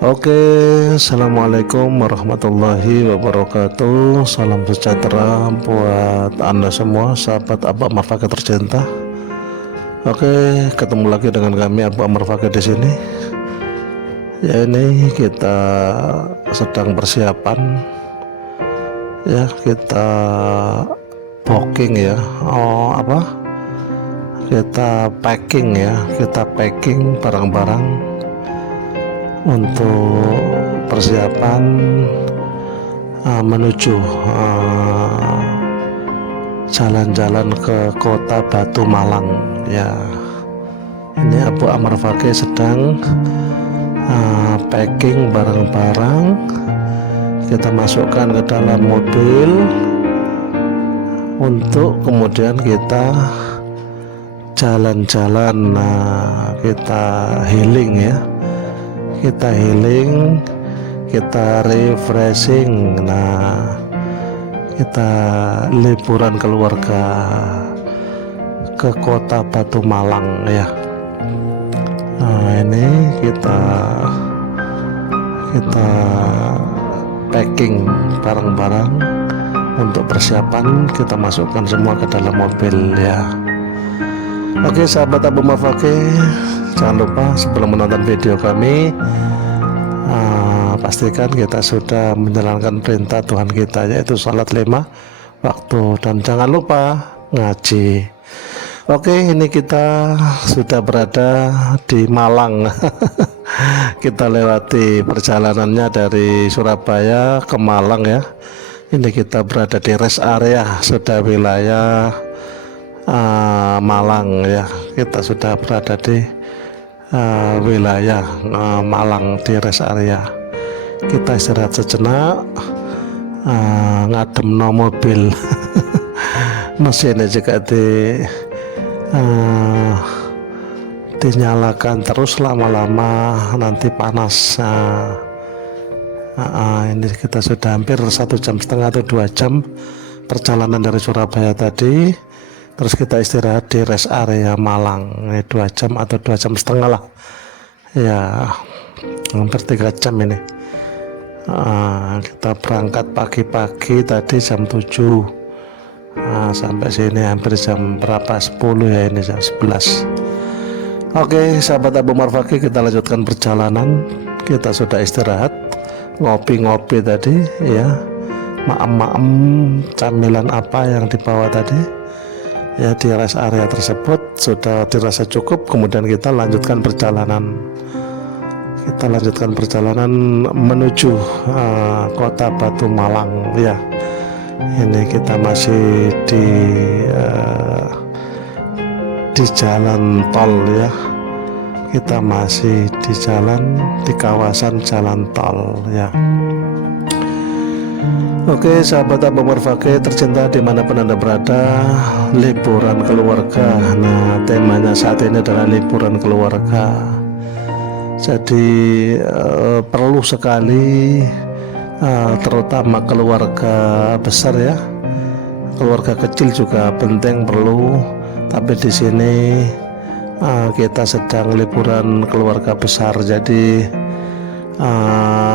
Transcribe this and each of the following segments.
Oke, assalamualaikum warahmatullahi wabarakatuh. Salam sejahtera buat Anda semua, sahabat Abu Ammar Fakih tercinta. Oke, ketemu lagi dengan kami Abu Ammar Fakih di sini. Ya, ini kita sedang persiapan. Ya, kita booking ya. Kita packing ya. Kita packing barang-barang untuk persiapan menuju jalan-jalan ke kota Batu Malang ya. Ini Abu Ammar Fakih sedang packing barang-barang, kita masukkan ke dalam mobil untuk kemudian kita jalan-jalan, kita healing ya. Kita healing, kita refreshing, kita liburan keluarga ke kota Batu Malang ya. Ini kita packing barang-barang untuk persiapan, kita masukkan semua ke dalam mobil ya. Oke, sahabat Abu Ammar Fakih, jangan lupa sebelum menonton video kami, pastikan kita sudah menjalankan perintah Tuhan kita, yaitu sholat 5 waktu, dan jangan lupa ngaji. Oke, ini kita sudah berada di Malang. Kita lewati perjalanannya dari Surabaya ke Malang ya. Ini kita berada di rest area, sudah wilayah Malang ya. Kita sudah berada di wilayah Malang di rest area. Kita istirahat sejenak, ngadem no mobil. Mesinnya juga dinyalakan terus, lama-lama nanti panas. Ini kita sudah hampir 1,5 jam atau 2 jam perjalanan dari Surabaya tadi. Terus kita istirahat di rest area Malang, ini 2 jam atau 2,5 jam lah ya, hampir 3 jam ini. Kita berangkat pagi-pagi tadi jam 7, sampai sini hampir jam berapa, 10 ya, ini jam 11. Oke, sahabat Abu Ammar Fakih, kita lanjutkan perjalanan. Kita sudah istirahat, ngopi-ngopi tadi ya, maem-maem camilan apa yang dibawa tadi ya di rest area tersebut sudah dirasa cukup. Kemudian kita lanjutkan perjalanan. Kita lanjutkan perjalanan menuju kota Batu Malang ya. Ini kita masih di jalan tol ya. Kita masih di kawasan jalan tol ya. Oke, sahabat Abu Ammar Fakih tercinta, dimanapun Anda berada, liburan keluarga. Nah, temanya saat ini adalah liburan keluarga. Jadi perlu sekali, terutama keluarga besar ya. Keluarga kecil juga penting, perlu. Tapi di sini kita sedang liburan keluarga besar, jadi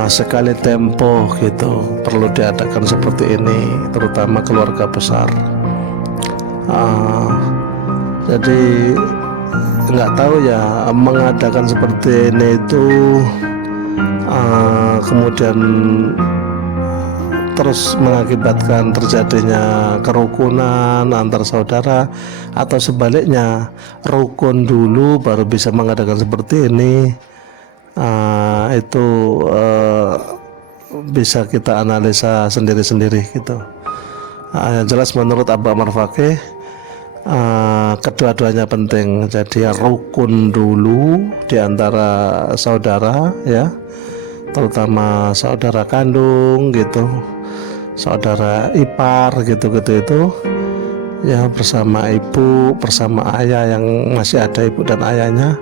sekali tempo gitu perlu diadakan seperti ini, terutama keluarga besar. Jadi nggak tahu ya, mengadakan seperti ini itu kemudian terus mengakibatkan terjadinya kerukunan antar saudara, atau sebaliknya rukun dulu baru bisa mengadakan seperti ini. Itu bisa kita analisa sendiri-sendiri gitu. Yang jelas menurut Abu Ammar Fakih, kedua-duanya penting. Jadi rukun dulu di antara saudara ya, terutama saudara kandung gitu, saudara ipar gitu-gitu itu ya, bersama ibu, bersama ayah yang masih ada ibu dan ayahnya.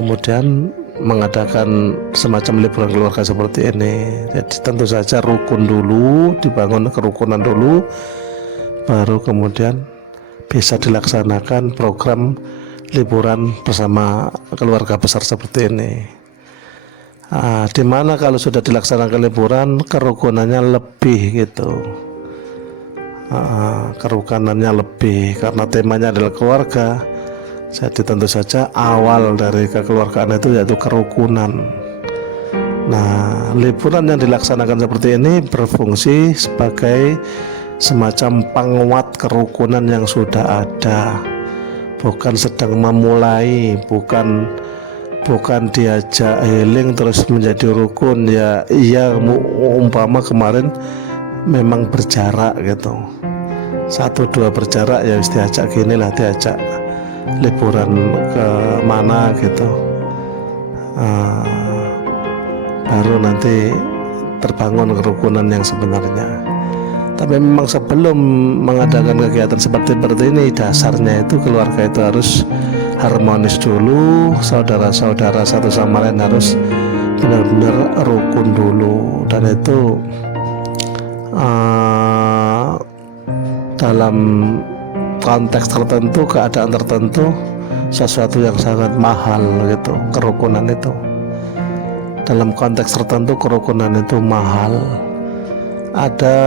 Kemudian mengadakan semacam liburan keluarga seperti ini. Jadi tentu saja rukun dulu, dibangun kerukunan dulu, baru kemudian bisa dilaksanakan program liburan bersama keluarga besar seperti ini. Di mana kalau sudah dilaksanakan liburan kerukunannya lebih gitu. Kerukunannya lebih karena temanya adalah keluarga. Jadi tentu saja awal dari kekeluargaan itu yaitu kerukunan. Nah, liburan yang dilaksanakan seperti ini berfungsi sebagai semacam penguat kerukunan yang sudah ada, bukan sedang memulai, bukan diajak healing terus menjadi rukun ya. Iya, umpama kemarin memang berjarak gitu, 1-2 berjarak ya diajak gini lah, diajak liburan ke mana gitu, baru nanti terbangun kerukunan yang sebenarnya. Tapi memang sebelum mengadakan kegiatan seperti ini, dasarnya itu keluarga itu harus harmonis dulu, saudara-saudara satu sama lain harus benar-benar rukun dulu. Dan itu dalam konteks tertentu, keadaan tertentu, sesuatu yang sangat mahal gitu, kerukunan itu. Dalam konteks tertentu kerukunan itu mahal. Ada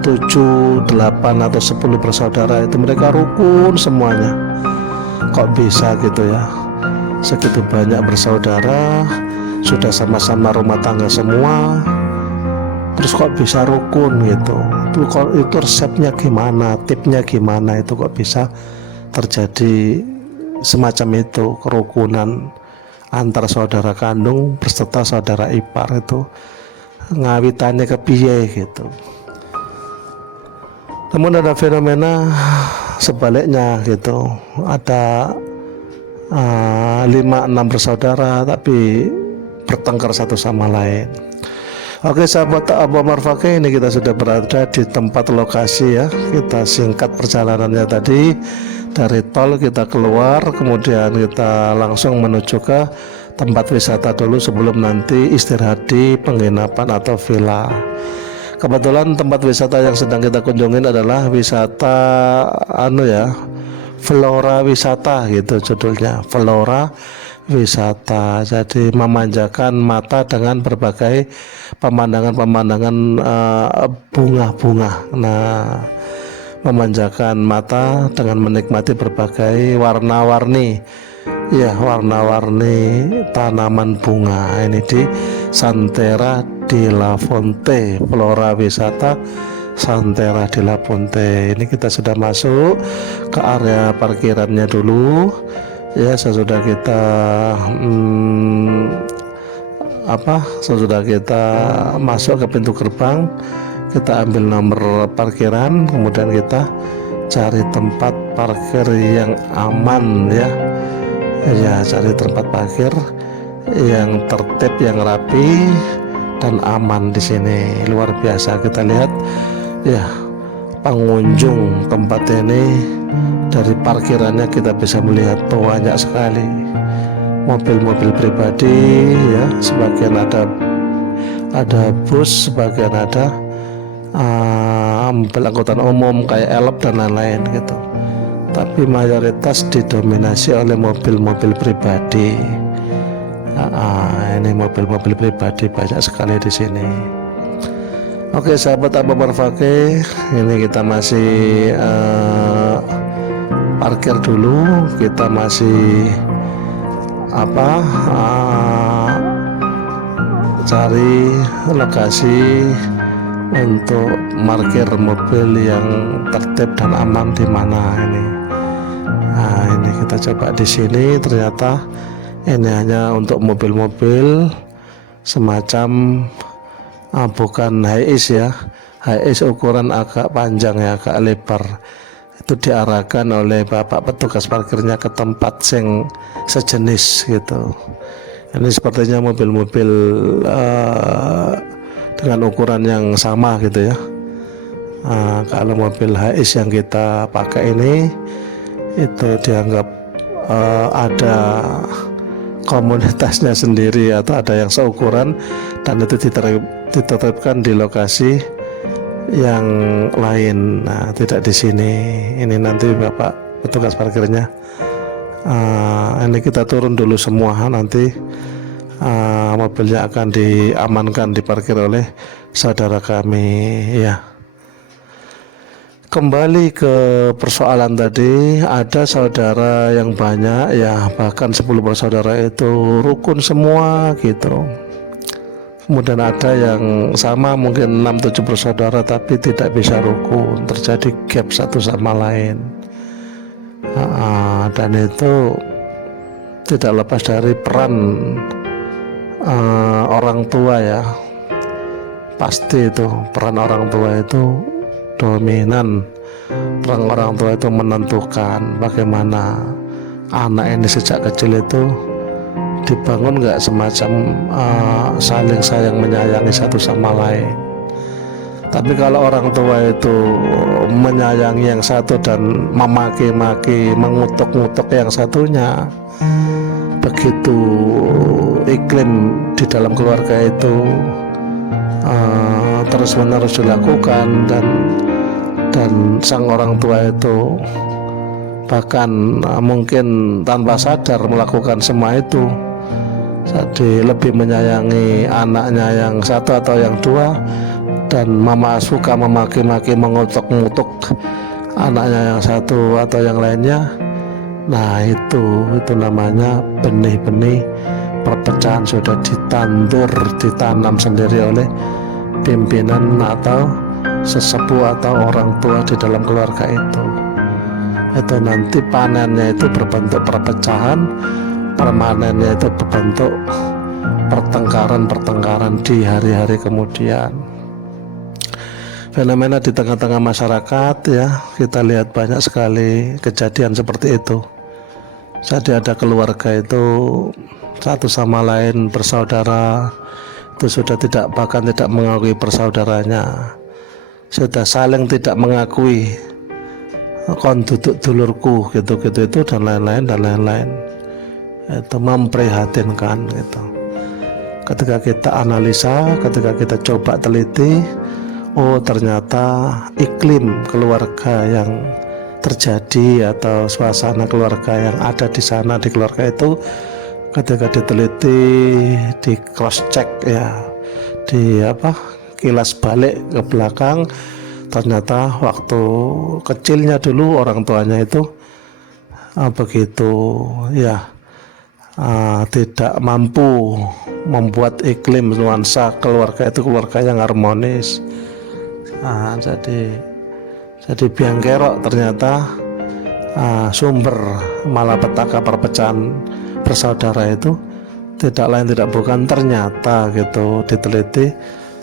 7, 8 atau 10 bersaudara itu mereka rukun semuanya. Kok bisa gitu ya? Segitu banyak bersaudara, sudah sama-sama rumah tangga semua, terus kok bisa rukun gitu? Itu resepnya gimana? Tipnya gimana? Itu kok bisa terjadi semacam itu, kerukunan antar saudara kandung berserta saudara ipar itu ngawitannya kepiye gitu. Namun ada fenomena sebaliknya gitu, ada 5-6 bersaudara tapi bertengkar satu sama lain. Oke sahabat Abu Ammar Fakih, ini kita sudah berada di tempat lokasi ya. Kita singkat perjalanannya tadi. Dari tol kita keluar, kemudian kita langsung menuju ke tempat wisata dulu sebelum nanti istirahat di penginapan atau villa. Kebetulan tempat wisata yang sedang kita kunjungin adalah wisata Flora Wisata gitu judulnya, Flora Wisata. Jadi memanjakan mata dengan berbagai pemandangan-pemandangan bunga-bunga. Nah, memanjakan mata dengan menikmati berbagai warna-warni tanaman bunga. Ini di Santera di La Fonte, Flora Wisata Santera di La Fonte. Ini kita sudah masuk ke area parkirannya dulu ya. Sesudah kita masuk ke pintu gerbang, kita ambil nomor parkiran, kemudian kita cari tempat parkir yang aman ya, cari tempat parkir yang tertib, yang rapi dan aman. Di sini luar biasa. Kita lihat ya, pengunjung tempat ini dari parkirannya kita bisa melihat banyak sekali mobil-mobil pribadi ya, sebagian ada bus, sebagian ada mobil angkutan umum kayak elop dan lain-lain gitu. Tapi mayoritas didominasi oleh mobil-mobil pribadi. Ini mobil-mobil pribadi banyak sekali di sini. Oke sahabat Abu Ammar Fakih, ini kita masih parkir dulu. Kita masih cari lokasi untuk parkir mobil yang tertib dan aman di mana ini. Nah, ini kita coba di sini. Ternyata ini hanya untuk mobil-mobil semacam bukan high-is ya. High-is ukuran agak panjang ya, agak lebar. Itu diarahkan oleh bapak petugas parkirnya ke tempat yang sejenis gitu. Ini sepertinya mobil-mobil dengan ukuran yang sama gitu ya. Kalau mobil HIS yang kita pakai ini itu dianggap ada komunitasnya sendiri atau ada yang seukuran, dan itu ditertibkan di lokasi yang lain. Nah, tidak di sini. Ini nanti bapak petugas parkirnya. Ini kita turun dulu semua, nanti mobilnya akan diamankan, diparkir oleh saudara kami ya. Kembali ke persoalan tadi, ada saudara yang banyak ya, bahkan 10 bersaudara itu rukun semua gitu. Kemudian ada yang sama mungkin 6-7 bersaudara tapi tidak bisa rukun, terjadi gap satu sama lain. Dan itu tidak lepas dari peran orang tua ya. Pasti itu peran orang tua itu dominan. Peran orang tua itu menentukan bagaimana anak ini sejak kecil itu dibangun nggak semacam saling sayang menyayangi satu sama lain. Tapi kalau orang tua itu menyayangi yang satu dan memaki-maki, mengutuk-ngutuk yang satunya, begitu iklim di dalam keluarga itu terus-menerus dilakukan dan sang orang tua itu bahkan mungkin tanpa sadar melakukan semua itu, jadi lebih menyayangi anaknya yang satu atau yang dua, dan mama suka memaki-maki, mengutuk-ngutuk anaknya yang satu atau yang lainnya. Nah itu namanya benih-benih perpecahan sudah ditandur, ditanam sendiri oleh pimpinan atau sesepuh atau orang tua di dalam keluarga itu. Itu nanti panennya itu berbentuk perpecahan, permanennya itu berbentuk pertengkaran di hari-hari kemudian. Fenomena di tengah-tengah masyarakat ya, kita lihat banyak sekali kejadian seperti itu. Jadi ada keluarga itu satu sama lain bersaudara itu sudah bahkan tidak mengakui persaudaranya, sudah saling tidak mengakui kon duduk dulurku gitu itu dan lain-lain. Itu memprihatinkan gitu. Ketika kita analisa, ketika kita coba teliti, oh ternyata iklim keluarga yang terjadi atau suasana keluarga yang ada di sana di keluarga itu, ketika diteliti, di cross check ya, kilas balik ke belakang, ternyata waktu kecilnya dulu orang tuanya itu begitu ya, tidak mampu membuat iklim nuansa keluarga itu keluarga yang harmonis. Jadi biang kerok ternyata sumber malapetaka perpecahan bersaudara itu tidak lain tidak bukan ternyata gitu diteliti,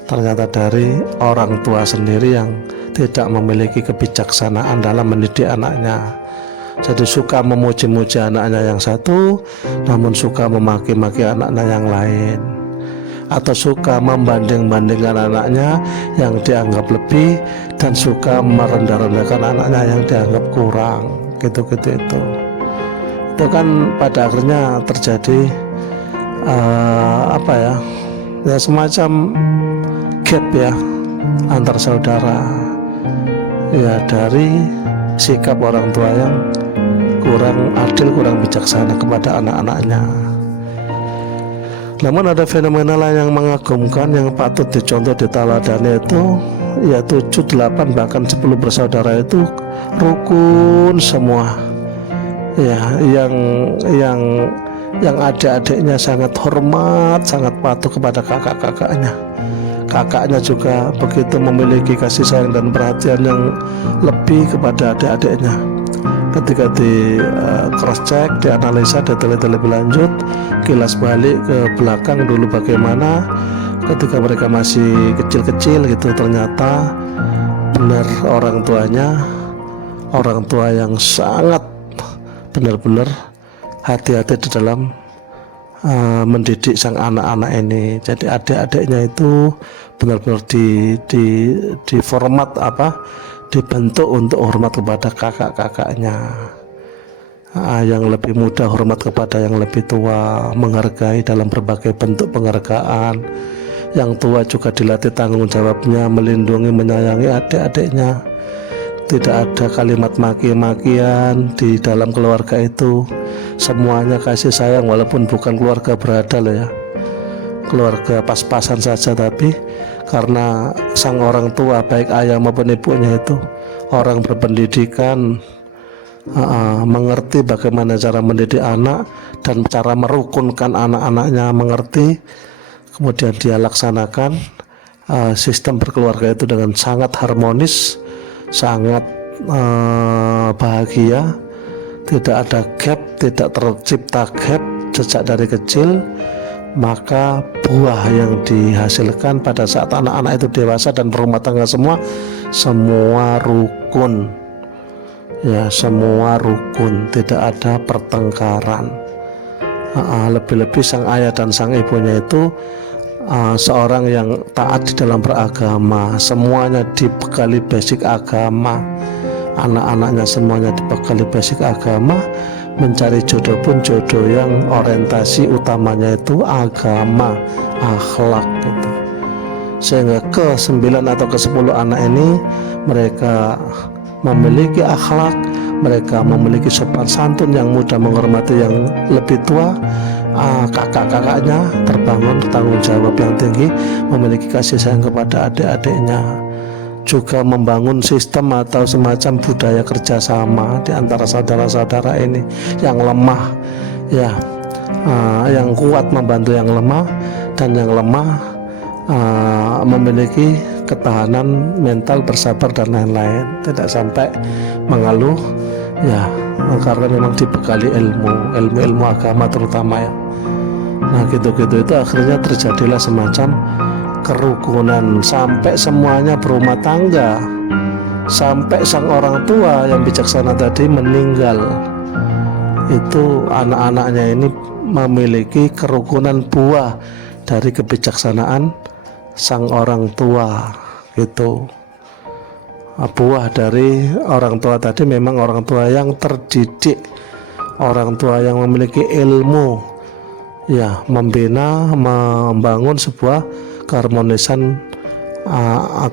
ternyata dari orang tua sendiri yang tidak memiliki kebijaksanaan dalam mendidik anaknya. Jadi suka memuji-muji anaknya yang satu, namun suka memaki-maki anaknya yang lain, atau suka membanding-bandingkan anaknya yang dianggap lebih dan suka merendah-rendahkan anaknya yang dianggap kurang, gitu-gitu itu kan pada akhirnya terjadi ya semacam gap ya antar saudara ya, dari sikap orang tua yang kurang adil, kurang bijaksana kepada anak-anaknya. Namun ada fenomena lain yang mengagumkan yang patut dicontoh, diteladani itu ya 7, 8 bahkan 10 bersaudara itu rukun semua ya, yang adik-adiknya sangat hormat, sangat patuh kepada kakak-kakaknya. Kakaknya juga begitu memiliki kasih sayang dan perhatian yang lebih kepada adik-adiknya. Ketika di cross check, dianalisa, diteliti lebih lanjut, kilas balik ke belakang dulu bagaimana ketika mereka masih kecil-kecil gitu, ternyata benar orang tuanya orang tua yang sangat benar-benar hati-hati di dalam mendidik sang anak-anak ini. Jadi adik-adiknya itu benar-benar di format dibentuk untuk hormat kepada kakak-kakaknya, yang lebih muda hormat kepada yang lebih tua, menghargai dalam berbagai bentuk penghargaan. Yang tua juga dilatih tanggung jawabnya, melindungi, menyayangi adik-adiknya. tidak ada kalimat maki-makian di dalam keluarga itu. Semuanya kasih sayang, walaupun bukan keluarga berada loh ya, keluarga pas-pasan saja, tapi karena sang orang tua baik ayah maupun ibunya itu orang berpendidikan, mengerti bagaimana cara mendidik anak dan cara merukunkan anak-anaknya mengerti, kemudian dia laksanakan sistem berkeluarga itu dengan sangat harmonis, sangat bahagia, tidak ada gap, tidak tercipta gap sejak dari kecil. Maka buah yang dihasilkan pada saat anak-anak itu dewasa dan berumah tangga semua rukun ya, semua rukun, tidak ada pertengkaran. Lebih-lebih sang ayah dan sang ibunya itu seorang yang taat di dalam beragama, semuanya dibekali basic agama, anak-anaknya semuanya dibekali basic agama. Mencari jodoh pun jodoh yang orientasi utamanya itu agama, akhlak gitu. Sehingga ke 9 atau ke 10 anak ini mereka memiliki akhlak, mereka memiliki sopan santun yang mudah menghormati yang lebih tua, kakak-kakaknya terbangun tanggung jawab yang tinggi, memiliki kasih sayang kepada adik-adiknya, juga membangun sistem atau semacam budaya kerjasama di antara saudara-saudara ini yang lemah ya, yang kuat membantu yang lemah, dan yang lemah memiliki ketahanan mental, bersabar dan lain-lain, tidak sampai mengeluh ya, karena memang dibekali ilmu agama terutama ya. Nah gitu-gitu itu akhirnya terjadilah semacam kerukunan sampai semuanya berumah tangga, sampai sang orang tua yang bijaksana tadi meninggal, itu anak-anaknya ini memiliki kerukunan buah dari kebijaksanaan sang orang tua gitu. Buah dari orang tua tadi memang orang tua yang terdidik, orang tua yang memiliki ilmu ya, membina, membangun sebuah keharmonisan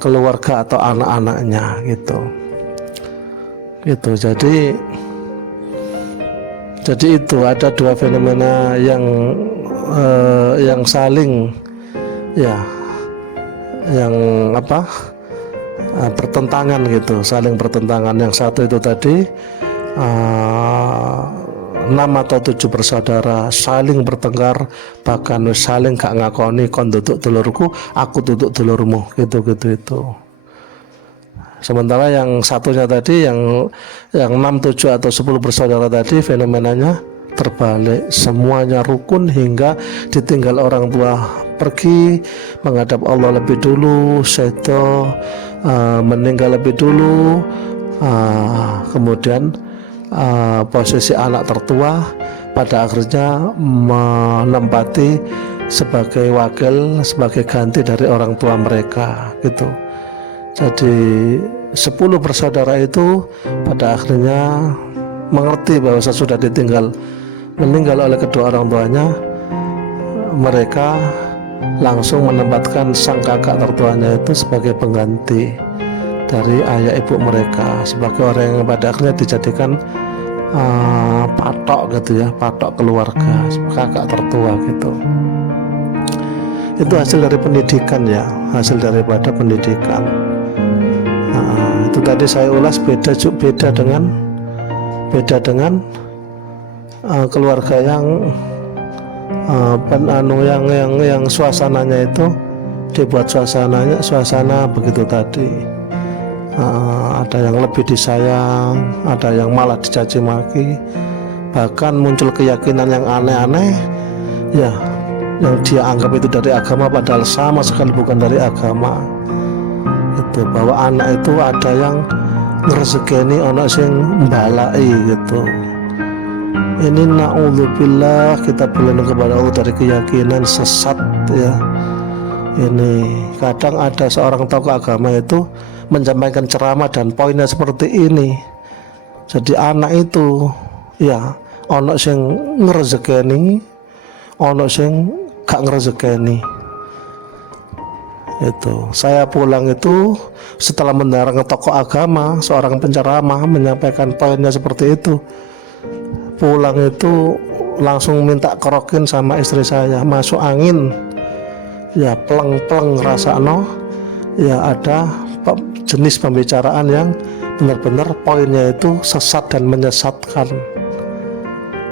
keluarga atau anak-anaknya gitu. Jadi itu ada dua fenomena yang saling ya, yang bertentangan gitu, saling bertentangan. Yang satu itu tadi 6 atau 7 bersaudara saling bertengkar, bahkan saling gak ngakoni kon duduk dulurku, aku duduk dulurmu, gitu itu. Sementara yang satunya tadi yang 6, 7 atau 10 bersaudara tadi fenomenanya terbalik, semuanya rukun hingga ditinggal orang tua pergi menghadap Allah lebih dulu, seto meninggal lebih dulu, kemudian posisi anak tertua pada akhirnya menempati sebagai wakil, sebagai ganti dari orang tua mereka gitu. Jadi 10 bersaudara itu pada akhirnya mengerti bahwa sudah meninggal oleh kedua orang tuanya. Mereka langsung menempatkan sang kakak tertuanya itu sebagai pengganti dari ayah ibu mereka, sebagai orang yang pada akhirnya dijadikan patok gitu ya, patok keluarga, kakak tertua gitu. Itu hasil dari pendidikan ya, hasil daripada pendidikan. Itu tadi saya ulas beda dengan keluarga yang yang suasananya itu dibuat suasana begitu tadi. Ada yang lebih disayang, ada yang malah dicaci maki, bahkan muncul keyakinan yang aneh-aneh ya, yang dia anggap itu dari agama padahal sama sekali bukan dari agama. Itu bahwa anak itu ada yang ngrezekeni, ana sing mbalai gitu. Ini naudzubillah, kita berlindung kepada Allah dari keyakinan sesat ya. Ini kadang ada seorang tokoh agama itu menyampaikan ceramah dan poinnya seperti ini. Jadi anak itu ya ana sing ngrezekeni, ana sing gak ngrezekeni. Itu saya pulang itu setelah mendatangi tokoh agama, seorang penceramah menyampaikan poinnya seperti itu. Pulang itu langsung minta kerokin sama istri saya, masuk angin ya, pleng-pleng rasa ya, ada jenis pembicaraan yang benar-benar poinnya itu sesat dan menyesatkan.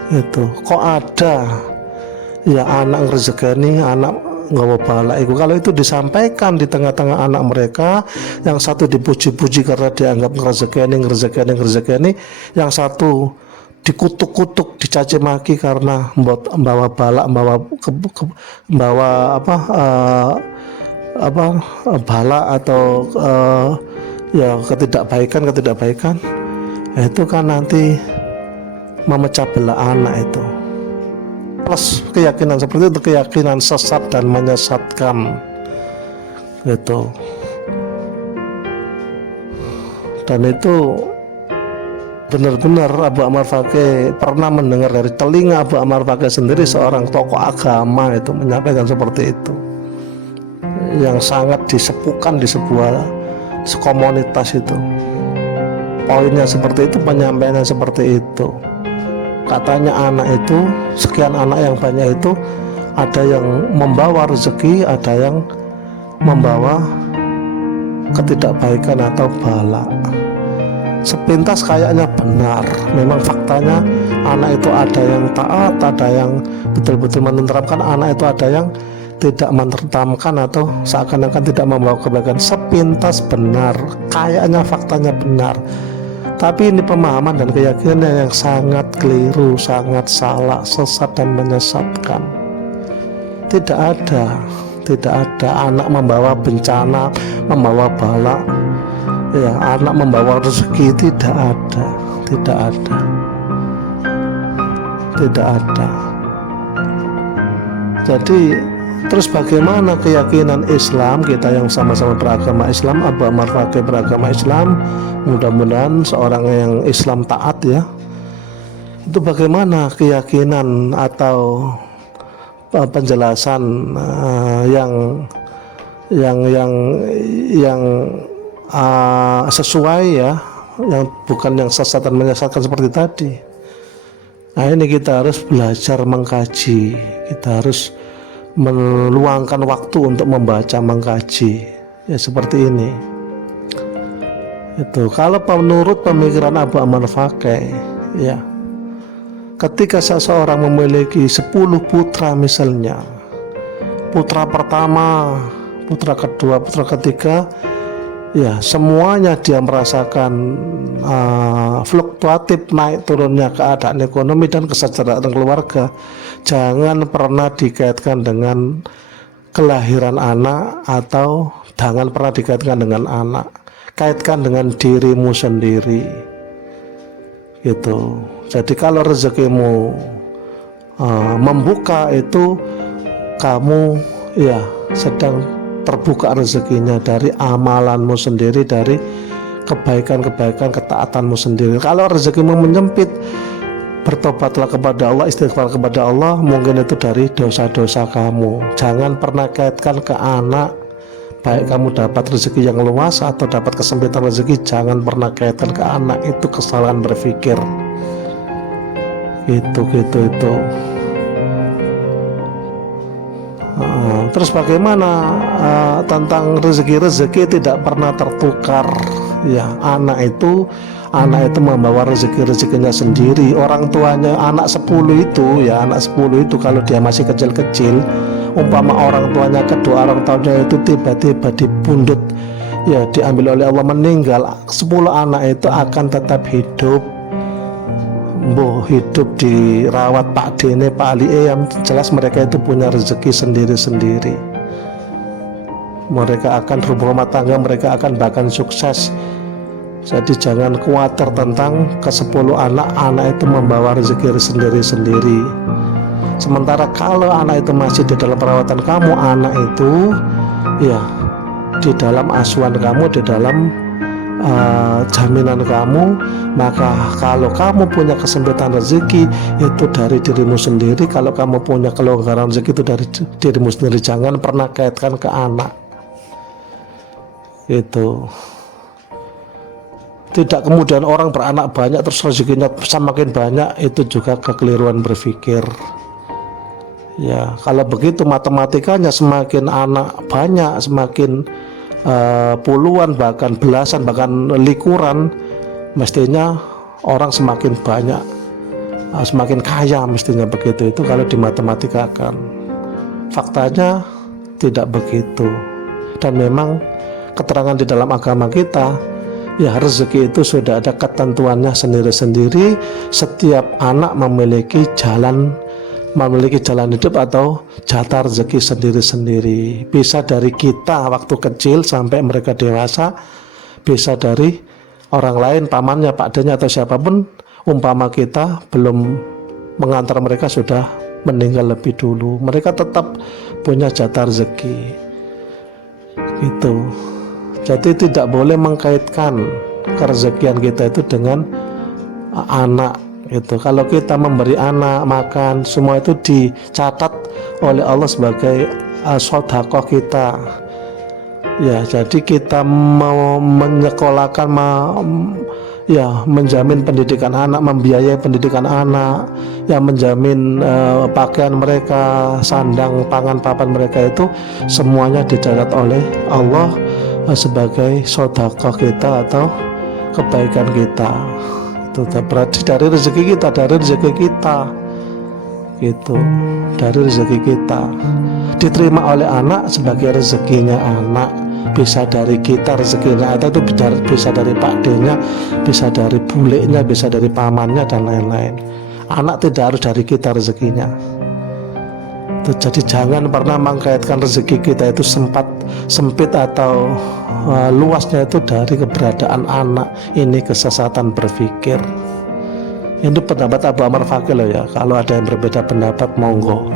Itu kok ada ya anak rezekani, anak nggak bala itu. Kalau itu disampaikan di tengah-tengah anak mereka, yang satu dipuji-puji karena dianggap ngerezekani, yang satu dikutuk-kutuk, dicaci maki karena membawa bala, membawa bala atau ya ketidakbaikan. Itu kan nanti memecah belah anak itu. Plus keyakinan seperti itu keyakinan sesat dan menyesatkan gitu. Dan itu benar-benar Abu Ammar Fakih pernah mendengar dari telinga Abu Ammar Fakih sendiri, seorang tokoh agama itu menyampaikan seperti itu, yang sangat disepukan di sebuah komunitas itu. Poinnya seperti itu, penyampaiannya seperti itu. Katanya anak itu, sekian anak yang banyak itu, ada yang membawa rezeki, ada yang membawa ketidakbaikan atau bala. Sepintas kayaknya benar, memang faktanya anak itu ada yang taat, ada yang betul-betul menenteramkan, anak itu ada yang tidak menenteramkan atau seakan-akan tidak membawa kebaikan. Sepintas benar, kayaknya faktanya benar. Tapi ini pemahaman dan keyakinan yang sangat keliru, sangat salah, sesat dan menyesatkan. Tidak ada anak membawa bencana, membawa bala, ya, anak membawa rezeki, tidak ada. Jadi terus bagaimana keyakinan Islam kita yang sama-sama beragama Islam, Abu Ammar Fakih beragama Islam, mudah-mudahan seorang yang Islam taat ya, itu bagaimana keyakinan atau penjelasan yang sesuai ya, yang bukan yang sesat dan menyesatkan seperti tadi. Nah ini kita harus belajar mengkaji, kita harus meluangkan waktu untuk membaca, mengkaji ya, seperti ini. Itu kalau menurut pemikiran Abu Ammar Fakih ya, ketika seseorang memiliki 10 putra misalnya, putra pertama, putra kedua, putra ketiga, ya semuanya dia merasakan fluktuatif naik turunnya keadaan ekonomi dan kesejahteraan keluarga, jangan pernah dikaitkan dengan kelahiran anak atau jangan pernah dikaitkan dengan anak, kaitkan dengan dirimu sendiri gitu. Jadi kalau rezekimu membuka, itu kamu ya sedang terbuka rezekinya dari amalanmu sendiri, dari kebaikan-kebaikan, ketaatanmu sendiri. Kalau rezekimu menyempit, bertobatlah kepada Allah, istighfar kepada Allah, mungkin itu dari dosa-dosa kamu. Jangan pernah kaitkan ke anak, baik kamu dapat rezeki yang luas atau dapat kesempitan rezeki, jangan pernah kaitkan ke anak, itu kesalahan berpikir. Itu. Terus bagaimana tentang rezeki tidak pernah tertukar ya, anak itu membawa rezekinya sendiri. Orang tuanya anak 10 itu ya, anak 10 itu kalau dia masih kecil-kecil, umpama orang tuanya, kedua orang tuanya itu tiba-tiba dipundut ya, diambil oleh Allah, meninggal, 10 anak itu akan tetap hidup. Hidup dirawat Pak Dene, Pak Ali, yang jelas mereka itu punya rezeki sendiri-sendiri. Mereka akan berumah tangga, mereka akan bahkan sukses. Jadi jangan khawatir tentang ke-10 anak itu membawa rezeki sendiri-sendiri. Sementara kalau anak itu masih di dalam perawatan kamu, anak itu ya di dalam asuhan kamu, di dalam jaminan kamu, maka kalau kamu punya kesempitan rezeki itu dari dirimu sendiri, kalau kamu punya kelonggaran rezeki itu dari dirimu sendiri. Jangan pernah kaitkan ke anak Itu tidak kemudian orang beranak banyak terus rezekinya semakin banyak, itu juga kekeliruan berpikir. Ya, kalau begitu matematikanya semakin anak banyak, semakin puluhan bahkan belasan bahkan likuran, mestinya orang semakin banyak, semakin kaya mestinya begitu. Itu kalau dimatematika-kan. Faktanya tidak begitu. Dan memang keterangan di dalam agama kita, ya rezeki itu sudah ada ketentuannya sendiri-sendiri. Setiap anak memiliki jalan hidup atau jatah rezeki sendiri-sendiri. Bisa dari kita waktu kecil sampai mereka dewasa, bisa dari orang lain, pamannya, pakdenya atau siapapun, umpama kita belum mengantar mereka sudah meninggal lebih dulu, mereka tetap punya jatah rezeki. Gitu. Jadi tidak boleh mengkaitkan kerezekian kita itu dengan anak. Itu kalau kita memberi anak makan, semua itu dicatat oleh Allah sebagai sedekah kita. Ya, jadi kita mau menyekolahkan, menjamin pendidikan anak, membiayai pendidikan anak, menjamin pakaian mereka, sandang, pangan, papan mereka, itu semuanya dicatat oleh Allah sebagai sedekah kita atau kebaikan kita. Itu berarti dari rezeki kita, gitu, dari rezeki kita diterima oleh anak sebagai rezekinya anak, bisa dari kita rezekinya, atau itu bisa dari pakdenya, bisa dari bulenya, bisa dari pamannya dan lain-lain. Anak tidak harus dari kita rezekinya. Jadi jangan pernah mengkaitkan rezeki kita itu sempit atau luasnya itu dari keberadaan anak. Ini kesesatan berpikir. Ini pendapat Abu Amr Faqih loh ya. Kalau ada yang berbeda pendapat monggo.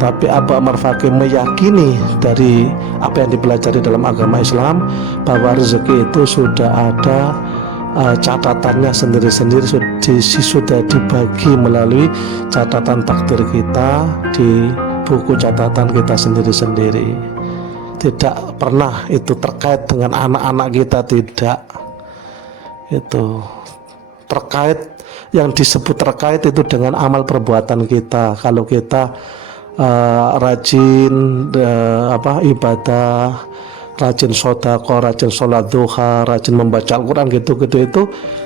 Tapi Abu Amr Faqih meyakini dari apa yang dipelajari dalam agama Islam, bahwa rezeki itu sudah ada catatannya sendiri-sendiri, sudah dibagi melalui catatan takdir kita di buku catatan kita sendiri-sendiri. Tidak pernah itu terkait dengan anak-anak kita, tidak. Itu terkait, yang disebut terkait itu dengan amal perbuatan kita. Kalau kita rajin ibadah, rajin sedekah, rajin sholat duha, rajin membaca Al-Quran, gitu-gitu, itu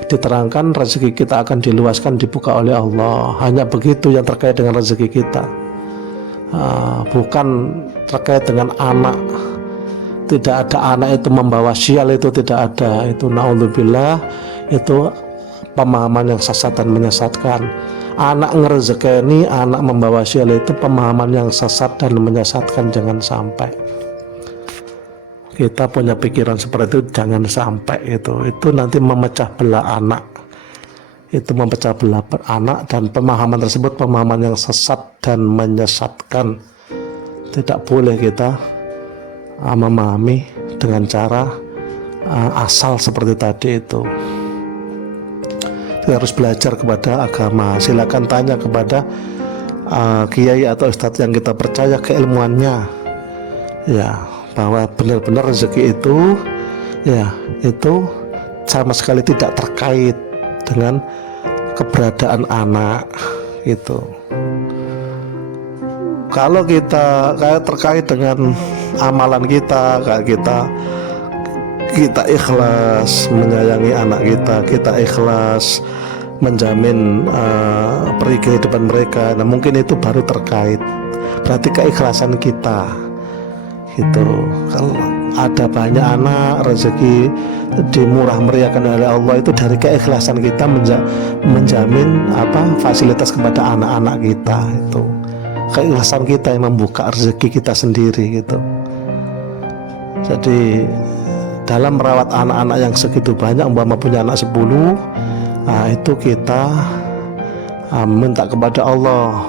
diterangkan rezeki kita akan diluaskan, dibuka oleh Allah. Hanya begitu yang terkait dengan rezeki kita, bukan terkait dengan anak. Tidak ada anak itu membawa sial, itu tidak ada. Itu naudzubillah, itu pemahaman yang sesat dan menyesatkan. Anak ngerezekeni, anak membawa sial, itu pemahaman yang sesat dan menyesatkan. Jangan sampai kita punya pikiran seperti itu, jangan sampai. Itu nanti memecah belah anak, itu memecah belah anak, dan pemahaman tersebut pemahaman yang sesat dan menyesatkan. Tidak boleh kita memahami dengan cara asal seperti tadi. Itu kita harus belajar kepada agama. Silakan tanya kepada kiai atau ustadz yang kita percaya keilmuannya, ya, bahwa benar-benar rezeki itu, ya, itu sama sekali tidak terkait dengan keberadaan anak. Itu kalau kita kayak terkait dengan amalan kita, kayak kita ikhlas menyayangi anak kita ikhlas menjamin kehidupan mereka, nah mungkin itu baru terkait, berarti keikhlasan kita. Gitu. Kalau ada banyak anak, rezeki dimurah meriahkan oleh Allah, itu dari keikhlasan kita menjamin fasilitas kepada anak-anak kita. Itu keikhlasan kita yang membuka rezeki kita sendiri, gitu. Jadi dalam merawat anak-anak yang segitu banyak, umpama punya anak 10, itu kita minta kepada Allah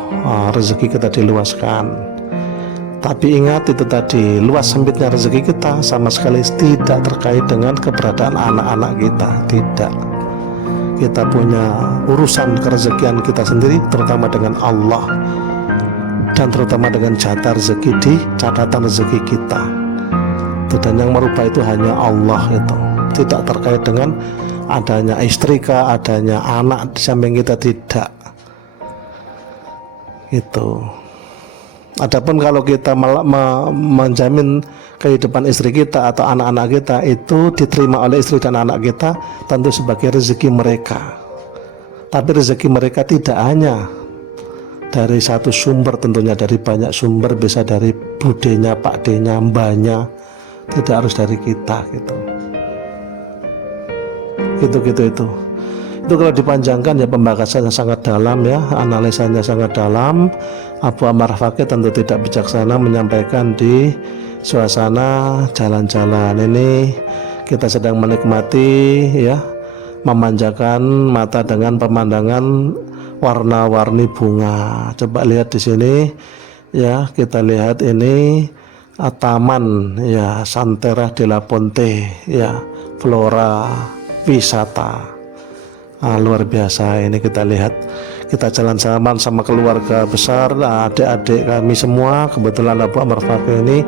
rezeki kita diluaskan. Tapi ingat, itu tadi, luas sempitnya rezeki kita sama sekali tidak terkait dengan keberadaan anak-anak kita. Tidak. Kita punya urusan kerezekian kita sendiri, terutama dengan Allah, dan terutama dengan jatah rezeki di catatan rezeki kita. gitu. Dan yang merubah itu hanya Allah gitu, tidak terkait dengan adanya istri kah, adanya anak di samping kita, tidak gitu. Adapun kalau kita menjamin kehidupan istri kita atau anak-anak kita itu diterima oleh istri dan anak kita, tentu sebagai rezeki mereka. Tapi rezeki mereka tidak hanya dari satu sumber, tentunya dari banyak sumber, bisa dari budenya, pakdenya, mbahnya, tidak harus dari kita gitu. Itu kalau dipanjangkan ya pembahasannya sangat dalam ya, analisanya sangat dalam. Abu Ammar Fakih tentu tidak bijaksana menyampaikan di suasana jalan-jalan ini. Kita sedang menikmati ya, memanjakan mata dengan pemandangan warna-warni bunga. Coba lihat di sini ya, kita lihat ini taman ya, Santera della Ponte ya, flora wisata. Luar biasa ini, kita lihat, kita jalan sama keluarga besar, adik-adik kami semua. Kebetulan Abu Ammar Fakih ini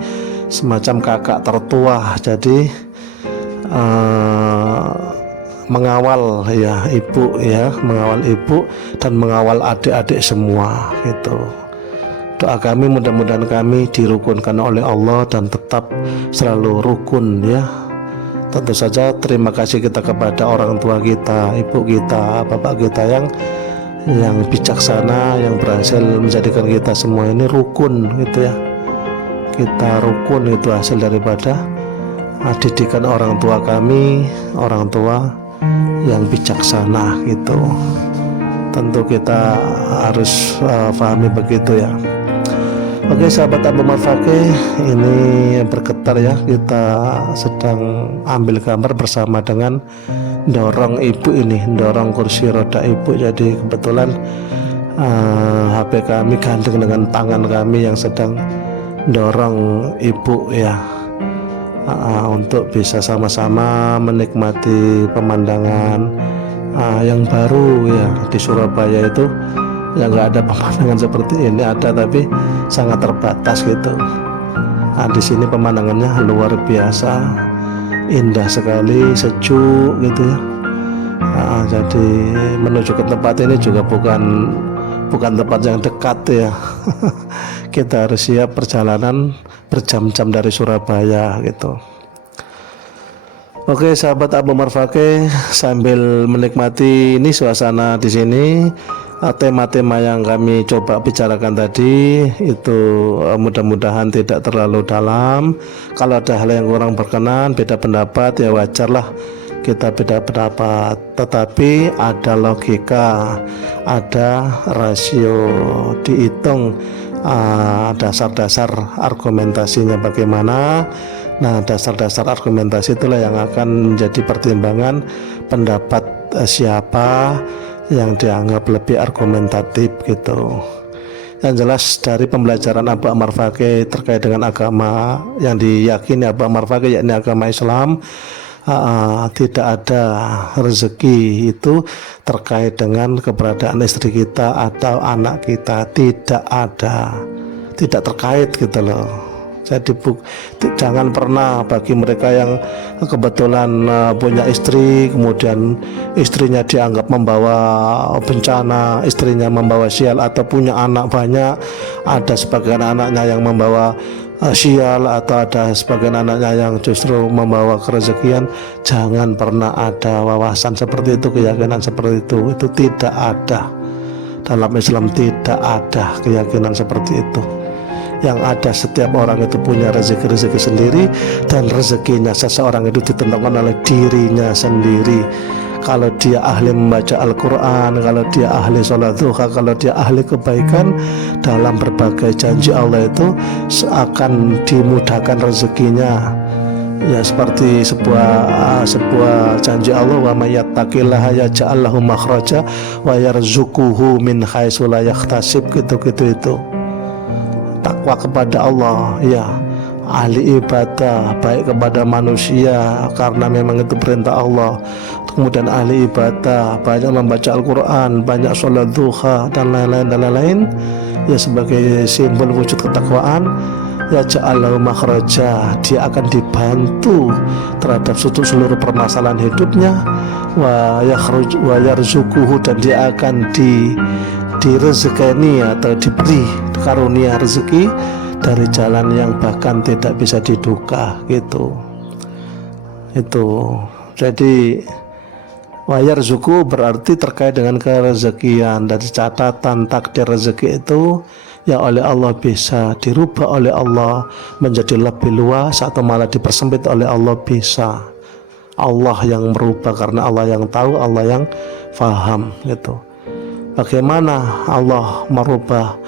semacam kakak tertua, jadi mengawal ya ibu ya, mengawal ibu dan mengawal adik-adik semua gitu. Doa kami mudah-mudahan kami dirukunkan oleh Allah dan tetap selalu rukun ya. Tentu saja terima kasih kita kepada orang tua kita, ibu kita, bapak kita yang bijaksana, yang berhasil menjadikan kita semua ini rukun gitu ya. Kita rukun, itu hasil daripada didikan orang tua kami, orang tua yang bijaksana gitu. Tentu kita harus pahami begitu ya. Oke sahabat Abu Ammar Fakih, ini bergetar ya, kita sedang ambil gambar bersama dengan dorong ibu ini, dorong kursi roda ibu. Jadi kebetulan HP kami gandeng dengan tangan kami yang sedang dorong ibu ya, untuk bisa sama-sama menikmati pemandangan yang baru ya. Di Surabaya itu ya nggak ada pemandangan seperti ini, ada tapi sangat terbatas gitu. Di sini pemandangannya luar biasa, indah sekali, sejuk gitu ya. Jadi menuju ke tempat ini juga bukan tempat yang dekat ya. Kita harus siap perjalanan berjam-jam dari Surabaya gitu. Oke sahabat Abu Ammar Fakih, sambil menikmati ini suasana di sini, tema-tema yang kami coba bicarakan tadi itu mudah-mudahan tidak terlalu dalam. Kalau ada hal yang kurang berkenan, beda pendapat ya wajarlah kita beda pendapat, tetapi ada logika, ada rasio, dihitung dasar-dasar argumentasinya bagaimana. Nah, dasar-dasar argumentasi itulah yang akan menjadi pertimbangan pendapat siapa yang dianggap lebih argumentatif gitu. Yang jelas dari pembelajaran Abu Ammar Fakih terkait dengan agama yang diyakini Abu Ammar Fakih, yakni agama Islam, tidak ada rezeki itu terkait dengan keberadaan istri kita atau anak kita, tidak ada, tidak terkait gitu loh. Jadi jangan pernah bagi mereka yang kebetulan punya istri, kemudian istrinya dianggap membawa bencana, istrinya membawa sial, atau punya anak banyak, ada sebagian anaknya yang membawa sial, atau ada sebagian anaknya yang justru membawa kerezekian. Jangan pernah ada wawasan seperti itu, keyakinan seperti itu tidak ada dalam Islam, tidak ada keyakinan seperti itu. Yang ada, setiap orang itu punya rezeki-rezeki sendiri, dan rezekinya seseorang itu ditentukan oleh dirinya sendiri. Kalau dia ahli membaca Al-Quran, kalau dia ahli sholat duha, kalau dia ahli kebaikan, dalam berbagai janji Allah itu akan dimudahkan rezekinya. Ya seperti sebuah janji Allah, wa may yattaqillaha yaj'al lahu makhraja wa yarzuquhu min haitsu la yahtasib, gitu-gitu itu. Takwa kepada Allah ya, ahli ibadah baik kepada manusia karena memang itu perintah Allah, kemudian ahli ibadah banyak membaca Al-Quran, banyak sholat duha dan lain-lain ya, sebagai simbol wujud ketakwaan. yaj'alahu makhraja, dia akan dibantu terhadap seluruh permasalahan hidupnya, wa yarzuquhu, dan dia akan direzekani atau diberi karunia rezeki dari jalan yang bahkan tidak bisa diduga gitu. Itu jadi wayar zuku berarti terkait dengan kerezekian. Dari catatan takdir rezeki itu ya oleh Allah bisa dirubah oleh Allah menjadi lebih luas atau malah dipersempit oleh Allah, bisa. Allah yang merubah karena Allah yang tahu, Allah yang faham gitu. Bagaimana Allah merubah,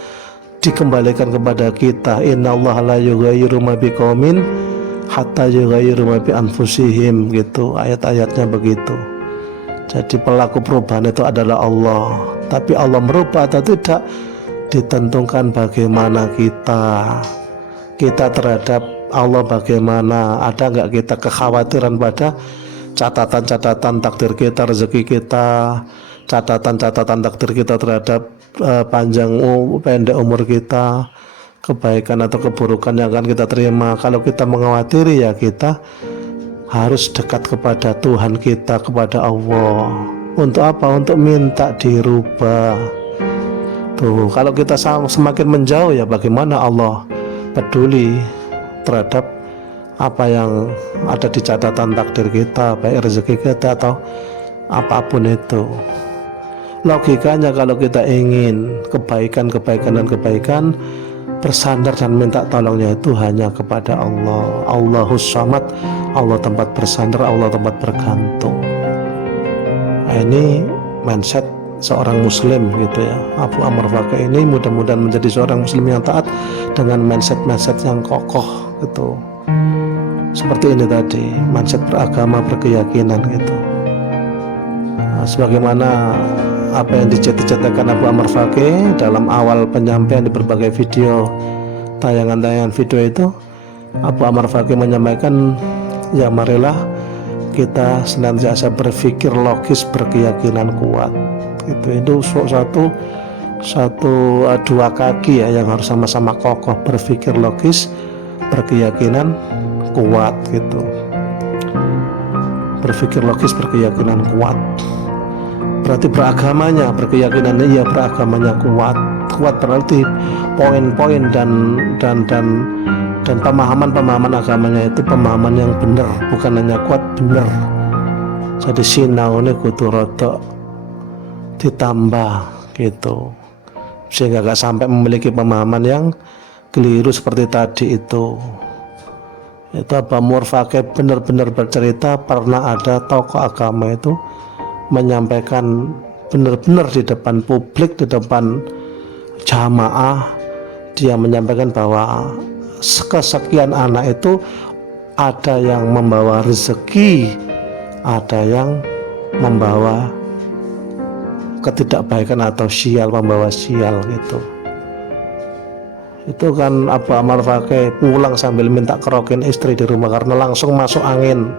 dikembalikan kepada kita. Innallaha la yughayyiru ma biqaumin hatta yughayyiru ma bi anfusihim gitu, ayat-ayatnya begitu. Jadi pelaku perubahan itu adalah Allah, tapi Allah merubah atau tidak ditentukan bagaimana kita terhadap Allah, bagaimana, ada nggak kita kekhawatiran pada catatan-catatan takdir kita, rezeki kita, catatan-catatan takdir kita terhadap panjang pendek umur kita, kebaikan atau keburukan yang akan kita terima. Kalau kita mengkhawatiri, ya kita harus dekat kepada Tuhan kita, kepada Allah. Untuk apa? Untuk minta dirubah. Tuh, kalau kita semakin menjauh, ya bagaimana Allah peduli terhadap apa yang ada di catatan takdir kita, baik rezeki kita atau apapun itu. Logikanya kalau kita ingin kebaikan dan kebaikan, bersandar dan minta tolongnya itu hanya kepada Allah. Allahus Samad, Allah tempat bersandar, Allah tempat bergantung. Nah, ini mindset seorang muslim gitu ya. Abu Amr Faqih ini mudah-mudahan menjadi seorang muslim yang taat dengan mindset yang kokoh gitu. Seperti ini tadi, mindset beragama, berkeyakinan gitu. Nah, sebagaimana apa yang diceritakan Abu Amr Faqih dalam awal penyampaian di berbagai video, tayangan-tayangan video itu, Abu Amr Faqih menyampaikan, ya marilah kita senantiasa berpikir logis, berkeyakinan kuat. Itu dua kaki ya yang harus sama-sama kokoh, berpikir logis, berkeyakinan kuat gitu. Berpikir logis, berkeyakinan kuat. Berarti beragamanya, berkeyakinannya, ya beragamanya kuat. Kuat berarti poin-poin dan pemahaman agamanya itu pemahaman yang benar, bukan hanya kuat, benar. Jadi sinau ini kudu rodok ditambah gitu, sehingga gak sampai memiliki pemahaman yang keliru seperti tadi itu. Abu Amr Faqih benar-benar bercerita pernah ada tokoh agama itu menyampaikan benar-benar di depan publik, di depan jamaah, dia menyampaikan bahwa kesekian anak itu ada yang membawa rezeki, ada yang membawa ketidakbaikan atau sial, membawa sial gitu. Itu kan Abu Amr Faqih pulang sambil minta kerokin istri di rumah karena langsung masuk angin.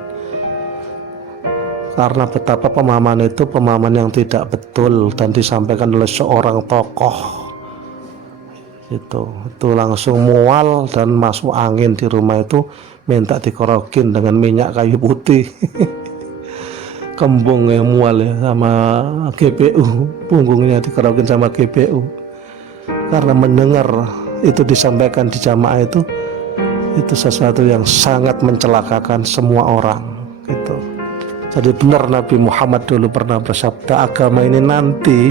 Karena betapa pemahaman itu pemahaman yang tidak betul dan disampaikan oleh seorang tokoh. Itu langsung mual dan masuk angin di rumah itu, minta dikerokin dengan minyak kayu putih. Kembung yang mual ya, sama GPU, punggungnya dikerokin sama GPU karena mendengar itu disampaikan di jamaah itu sesuatu yang sangat mencelakakan semua orang gitu. Jadi benar Nabi Muhammad dulu pernah bersabda, agama ini nanti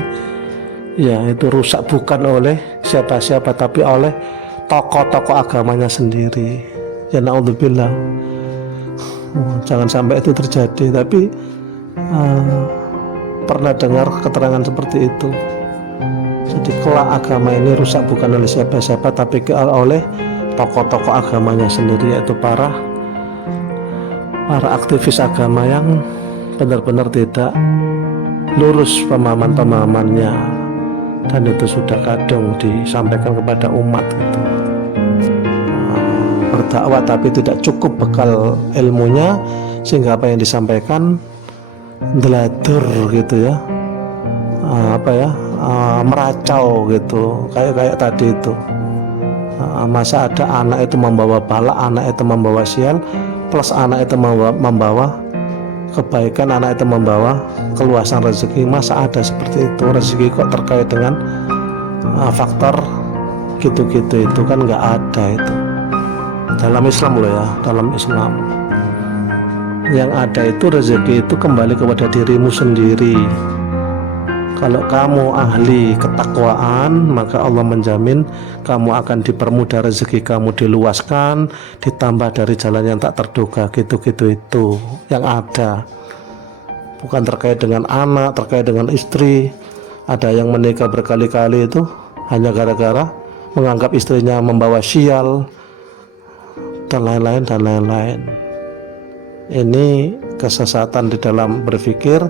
ya itu rusak bukan oleh siapa-siapa tapi oleh tokoh-tokoh agamanya sendiri. Ya naudzubillah, jangan sampai itu terjadi. Tapi pernah dengar keterangan seperti itu. Jadi kelak agama ini rusak bukan oleh siapa-siapa tapi oleh tokoh-tokoh agamanya sendiri, yaitu para aktivis agama yang benar-benar tidak lurus pemahaman-pemahamannya, dan itu sudah kadung disampaikan kepada umat gitu. Berdakwah tapi tidak cukup bekal ilmunya, sehingga apa yang disampaikan deladur gitu ya, meracau gitu, kayak tadi itu Masa ada anak itu membawa bala, anak itu membawa sial, plus anak itu membawa kebaikan, anak itu membawa keluasan rezeki. Masa ada seperti itu? Rezeki kok terkait dengan faktor gitu-gitu, itu kan nggak ada itu dalam Islam loh ya. Dalam Islam yang ada itu rezeki itu kembali kepada dirimu sendiri. Kalau kamu ahli ketakwaan, maka Allah menjamin kamu akan dipermudah rezeki kamu, diluaskan, ditambah dari jalan yang tak terduga. Gitu-gitu itu yang ada. Bukan terkait dengan anak, terkait dengan istri. Ada yang menikah berkali-kali itu hanya gara-gara menganggap istrinya membawa sial dan lain-lain dan lain-lain. Ini kesesatan di dalam berpikir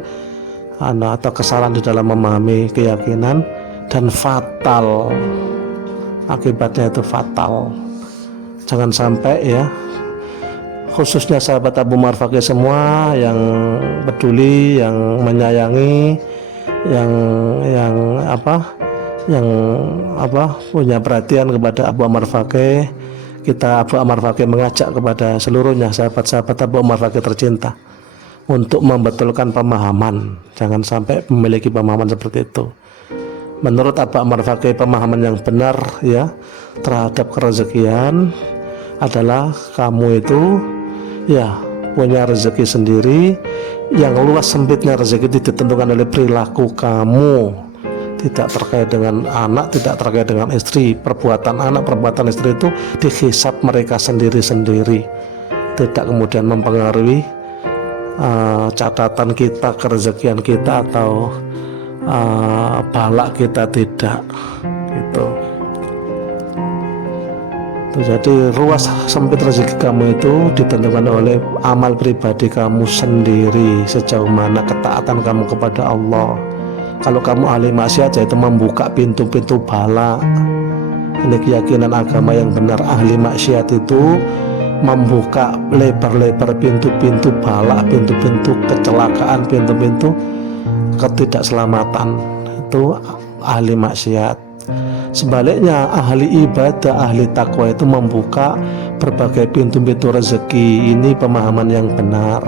atau kesalahan di dalam memahami keyakinan, dan fatal, akibatnya itu fatal. Jangan sampai ya, khususnya sahabat Abu Umar Fakih semua yang peduli, yang menyayangi, yang punya perhatian kepada Abu Umar Fakih. Kita Abu Umar Fakih mengajak kepada seluruhnya sahabat-sahabat Abu Umar Fakih tercinta untuk membetulkan pemahaman. Jangan sampai memiliki pemahaman seperti itu. Menurut Abu Umar Fakih, pemahaman yang benar ya terhadap kerezekian adalah kamu itu ya punya rezeki sendiri. Yang luas sempitnya rezeki itu ditentukan oleh perilaku kamu, tidak terkait dengan anak, tidak terkait dengan istri. Perbuatan anak, perbuatan istri itu dihisab mereka sendiri-sendiri, tidak kemudian mempengaruhi catatan kita, kerezekian kita, atau balak kita, tidak gitu. Jadi ruas sempit rezeki kamu itu ditentukan oleh amal pribadi kamu sendiri, sejauh mana ketaatan kamu kepada Allah. Kalau kamu ahli maksiat, yaitu membuka pintu-pintu bala. Ini keyakinan agama yang benar. Ahli maksiat itu membuka lebar-lebar pintu-pintu bala, pintu-pintu kecelakaan, pintu-pintu ketidakselamatan. Itu ahli maksiat. Sebaliknya ahli ibadah, ahli takwa itu membuka berbagai pintu-pintu rezeki. Ini pemahaman yang benar.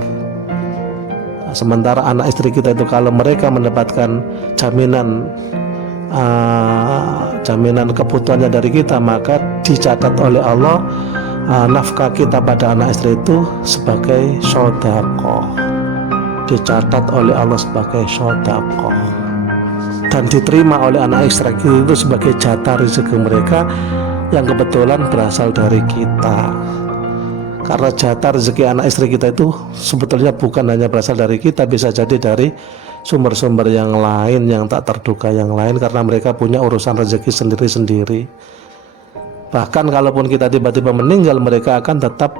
Sementara anak istri kita itu kalau mereka mendapatkan jaminan kebutuhannya dari kita, maka dicatat oleh Allah nafkah kita pada anak istri itu sebagai sedekah. Dicatat oleh Allah sebagai sedekah dan diterima oleh anak istri itu sebagai jatah rezeki mereka yang kebetulan berasal dari kita. Karena jatah rezeki anak istri kita itu sebetulnya bukan hanya berasal dari kita, bisa jadi dari sumber-sumber yang lain yang tak terduga yang lain, karena mereka punya urusan rezeki sendiri-sendiri. Bahkan kalaupun kita tiba-tiba meninggal, mereka akan tetap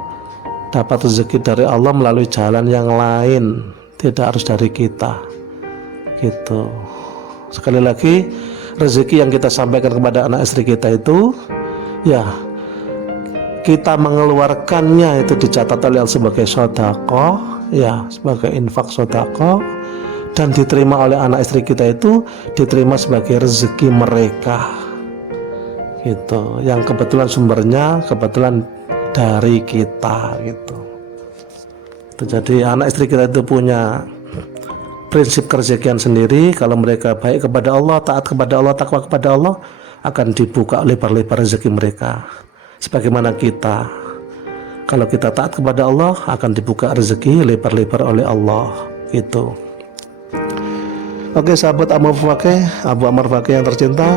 dapat rezeki dari Allah melalui jalan yang lain, tidak harus dari kita gitu. Sekali lagi, rezeki yang kita sampaikan kepada anak istri kita itu ya kita mengeluarkannya itu dicatat oleh Allah sebagai sedekah, ya, sebagai infak sedekah, dan diterima oleh anak istri kita itu diterima sebagai rezeki mereka gitu, yang kebetulan sumbernya kebetulan dari kita gitu. Jadi anak istri kita itu punya prinsip kerezekian sendiri. Kalau mereka baik kepada Allah, taat kepada Allah, takwa kepada Allah, akan dibuka lebar-lebar rezeki mereka. Sebagaimana kita, kalau kita taat kepada Allah, akan dibuka rezeki lebar-lebar oleh Allah gitu. Oke sahabat Abu Umar Fakih yang tercinta,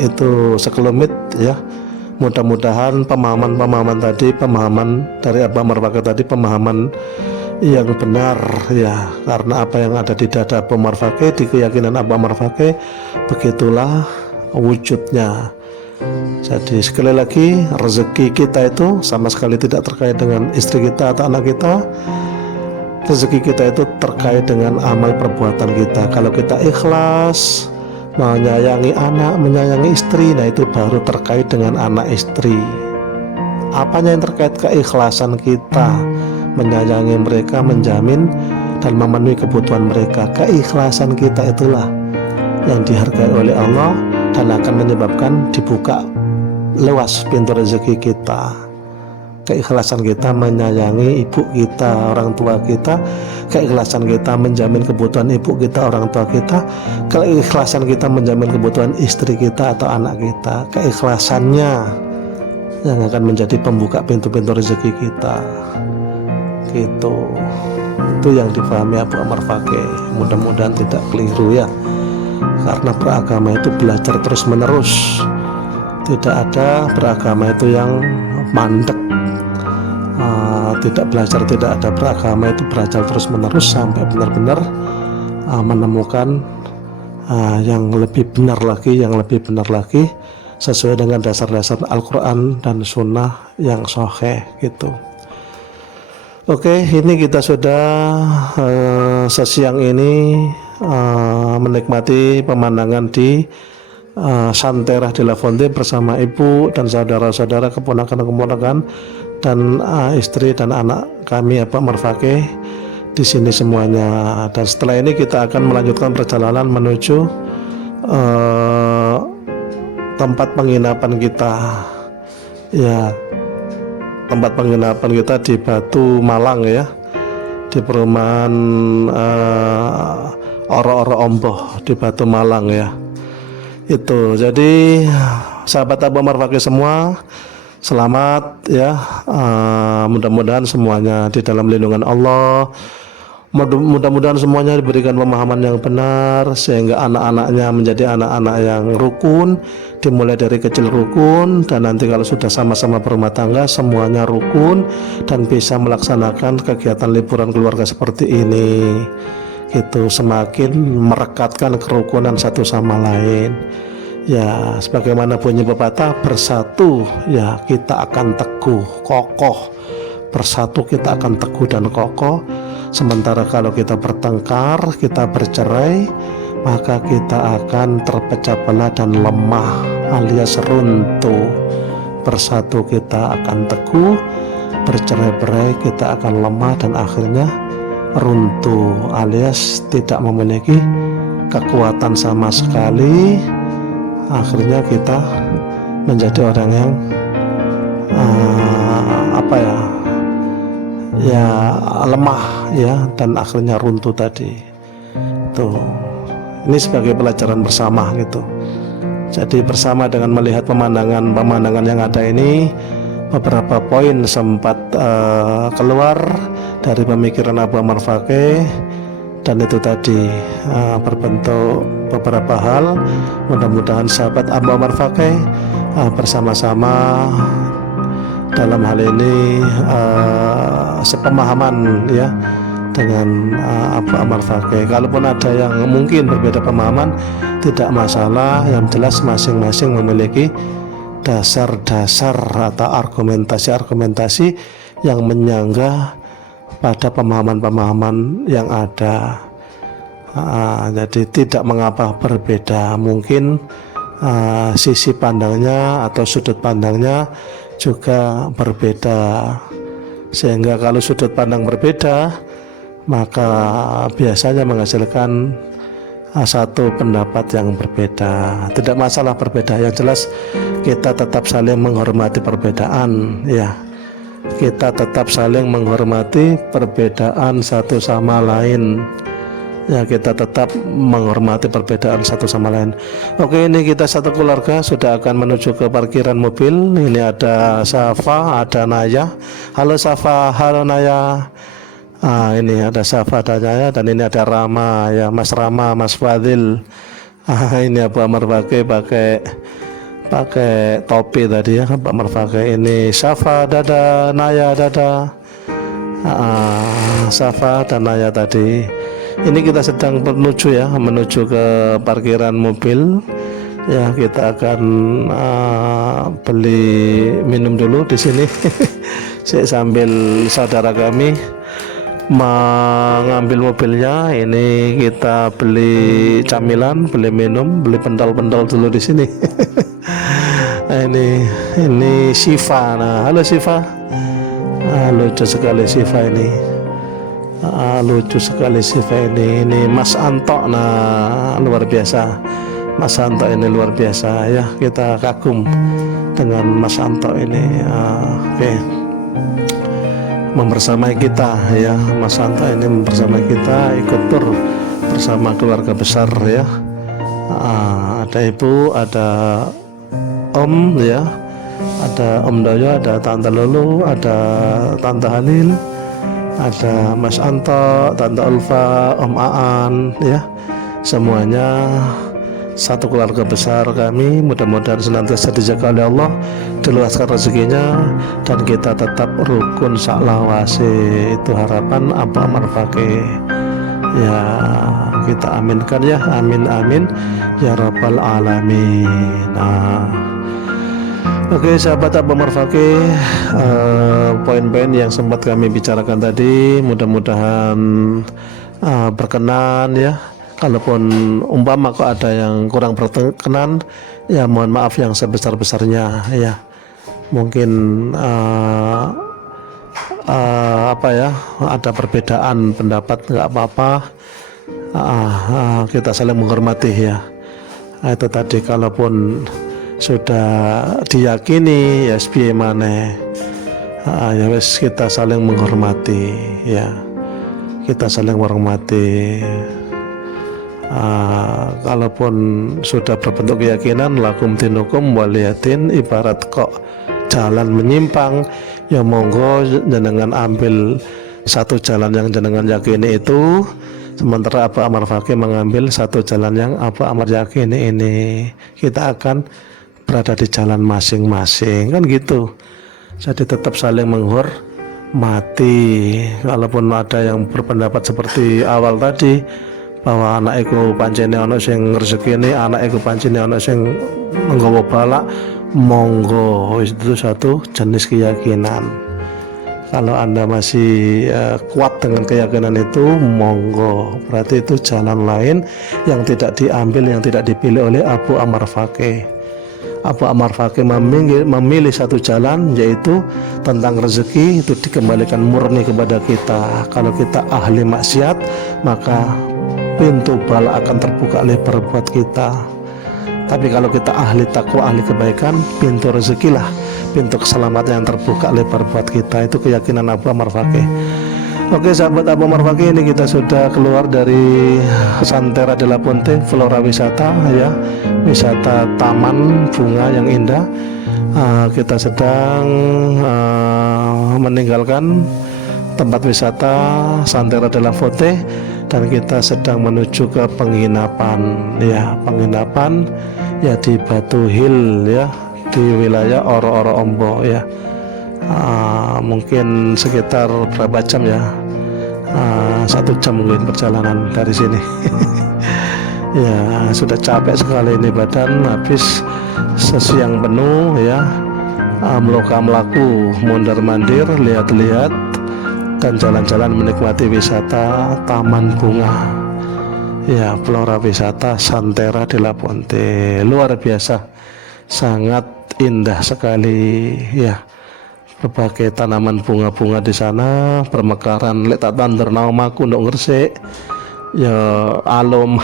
itu sekelumit ya. Mudah-mudahan pemahaman tadi, pemahaman dari Abu Umar Fakih tadi, pemahaman yang benar ya, karena apa yang ada di dada Abu Umar Fakih, di keyakinan Abu Umar Fakih, begitulah wujudnya. Jadi sekali lagi, rezeki kita itu sama sekali tidak terkait dengan istri kita atau anak kita. Rezeki kita itu terkait dengan amal perbuatan kita. Kalau kita ikhlas menyayangi anak, menyayangi istri, nah itu baru terkait dengan anak istri. Apanya yang terkait keikhlasan kita menyayangi mereka, menjamin dan memenuhi kebutuhan mereka. Keikhlasan kita itulah yang dihargai oleh Allah dan akan menyebabkan dibuka luas pintu rezeki kita. Keikhlasan kita menyayangi ibu kita, orang tua kita, keikhlasan kita menjamin kebutuhan ibu kita, orang tua kita, keikhlasan kita menjamin kebutuhan istri kita atau anak kita, keikhlasannya yang akan menjadi pembuka pintu-pintu rezeki kita. Gitu. Itu yang dipahami Abu Ammar Fakih. Mudah-mudahan tidak keliru ya, karena beragama itu belajar terus menerus. Tidak ada beragama itu yang mandek. Tidak belajar, tidak ada beragama itu belajar terus menerus sampai benar-benar menemukan yang lebih benar lagi sesuai dengan dasar-dasar Al-Quran dan Sunnah yang sahih gitu. Oke, ini kita sudah sesiang ini menikmati pemandangan di Santera de la Fonte bersama ibu dan saudara-saudara, keponakan-keponakan dan istri dan anak kami Abu Ammar Fakih di sini semuanya. Dan setelah ini kita akan melanjutkan perjalanan menuju tempat penginapan kita. Ya, tempat penginapan kita di Batu Malang ya, di perumahan Oro-Oro Omboh di Batu Malang ya. Itu jadi sahabat Abu Ammar Fakih semua, selamat ya. Mudah-mudahan semuanya di dalam lindungan Allah. Mudah-mudahan semuanya diberikan pemahaman yang benar sehingga anak-anaknya menjadi anak-anak yang rukun, dimulai dari kecil rukun, dan nanti kalau sudah sama-sama berumah tangga semuanya rukun dan bisa melaksanakan kegiatan liburan keluarga seperti ini. Itu semakin merekatkan kerukunan satu sama lain. Ya, sebagaimana bunyi pepatah, bersatu ya kita akan teguh, kokoh. Bersatu kita akan teguh dan kokoh. Sementara kalau kita bertengkar, kita bercerai, maka kita akan terpecah belah dan lemah alias runtuh. Bersatu kita akan teguh, bercerai-berai kita akan lemah dan akhirnya runtuh alias tidak memiliki kekuatan sama sekali. Akhirnya kita menjadi orang yang lemah ya, dan akhirnya runtuh tadi. Tuh, ini sebagai pelajaran bersama gitu. Jadi bersama dengan melihat pemandangan yang ada ini, beberapa poin sempat keluar dari pemikiran Abu Ammar Fakih, dan itu tadi berbentuk beberapa hal. Mudah-mudahan sahabat Abu Ammar Fakih bersama-sama dalam hal ini sepemahaman ya dengan Abu Ammar Fakih. Kalaupun ada yang mungkin berbeda pemahaman, tidak masalah. Yang jelas masing-masing memiliki dasar-dasar atau argumentasi-argumentasi yang menyanggah pada pemahaman-pemahaman yang ada. Jadi tidak mengapa berbeda, mungkin sisi pandangnya atau sudut pandangnya juga berbeda, sehingga kalau sudut pandang berbeda maka biasanya menghasilkan satu pendapat yang berbeda. Tidak masalah berbeda, yang jelas kita tetap saling menghormati perbedaan ya. Kita tetap saling menghormati perbedaan satu sama lain ya, kita tetap menghormati perbedaan satu sama lain. Oke, ini kita satu keluarga sudah akan menuju ke parkiran mobil. Ini ada Safa, ada Naya. Halo Safa, halo Naya. Ini ada Safa, ada Naya, dan ini ada Rama ya, Mas Rama, Mas Fadil. Ini Abu Ammar Fakih pakai topi tadi ya, Abu Ammar Fakih. Ini Safa, dada, Naya, dada. Safa dan Naya tadi. Ini kita sedang menuju ke parkiran mobil ya. Kita akan beli minum dulu di sini sambil saudara kami mengambil mobilnya. Ini kita beli camilan, beli minum, beli pendal-pendal dulu di sini. Ini Siva. Nah, halo Siva. Lucu sekali Siva ini. Lucu sekali Siva ini. Ini Mas Anto. Nah, luar biasa. Mas Anto ini luar biasa ya, kita kagum dengan Mas Anto ini. Oke, membersamai kita ya, Mas Anto ini membersamai kita, ikut tur bersama keluarga besar ya. Ada ibu, ada om ya, ada Om Doyo, ada Tante Lulu, ada Tante Halil, ada Mas Anto, Tante Ulfa, Om Aan ya, semuanya satu keluarga besar kami. Mudah-mudahan senantiasa dijaga oleh Allah, diluaskan rezekinya, dan kita tetap rukun saklawase. Itu harapan Abu Ammar Fakih ya, kita aminkan ya, amin amin ya rabbal alamin. Oke sahabat Abu Ammar Fakih, poin-poin yang sempat kami bicarakan tadi mudah-mudahan berkenan ya. Kalaupun umpama kok ada yang kurang berkenan, ya mohon maaf yang sebesar-besarnya ya. Mungkin apa ya, ada perbedaan pendapat, nggak apa-apa, kita saling menghormati ya. Itu tadi, kalaupun sudah diyakini ya piye maneh, ya wes kita saling menghormati ya, kita saling menghormati. Kalaupun sudah berbentuk keyakinan, lakum dinukum waliyatin, ibarat kok jalan menyimpang, ya monggo jenengan ambil satu jalan yang jenengan yakini itu, sementara Abu Ammar Fakih mengambil satu jalan yang Abu Ammar yakini ini. Kita akan berada di jalan masing-masing kan gitu. Jadi tetap saling menghormati. Kalaupun ada yang berpendapat seperti awal tadi, bahwa anak iku pancene ana sing rezekine, anak iku pancene ana sing nggawa balak, monggo, itu satu jenis keyakinan. Kalau Anda masih kuat dengan keyakinan itu, monggo, berarti itu jalan lain yang tidak diambil, yang tidak dipilih oleh Abu Ammar Fakih. Abu Ammar Fakih memilih satu jalan, yaitu tentang rezeki itu dikembalikan murni kepada kita. Kalau kita ahli maksiat, maka pintu bala akan terbuka lebar buat kita. Tapi kalau kita ahli takwa, ahli kebaikan, pintu rezekilah, pintu keselamatan yang terbuka lebar buat kita. Itu keyakinan Abu Ammar Fakih. Oke sahabat Abu Ammar Fakih, ini kita sudah keluar dari Santera de la Ponte, Flora Wisata ya, wisata taman bunga yang indah. Kita sedang meninggalkan tempat wisata Santera de la Ponte, dan kita sedang menuju ke penginapan ya, penginapan ya di Batu Hill ya, di wilayah Oro-Oro Ombo ya. Mungkin sekitar berapa jam ya, 1 jam mungkin perjalanan dari sini. Ya sudah capek sekali ini badan, habis sesiang penuh ya, melaku mondar mandir, lihat-lihat dan jalan-jalan menikmati wisata taman bunga ya, Flora Wisata Santera de la Ponte. Luar biasa, sangat indah sekali ya, berbagai tanaman bunga-bunga di sana bermekaran. Lek tak tandur namaku ndok ngresik ya alum.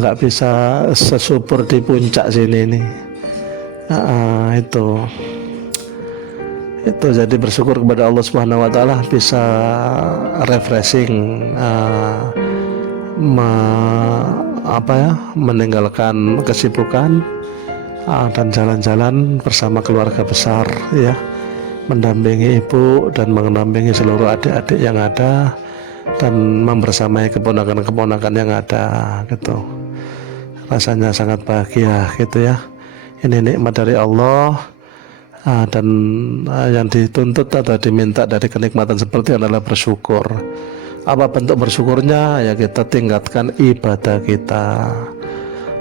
Nggak bisa sesubur di puncak sini nih. Itu jadi bersyukur kepada Allah Subhanahu wa taala bisa refreshing, meninggalkan kesibukan dan jalan-jalan bersama keluarga besar ya, mendampingi ibu dan mendampingi seluruh adik-adik yang ada, dan membersamai keponakan-keponakan yang ada gitu. Rasanya sangat bahagia gitu ya. Ini nikmat dari Allah. Dan yang dituntut atau diminta dari kenikmatan seperti adalah bersyukur. Apa bentuk bersyukurnya? Ya kita tingkatkan ibadah kita.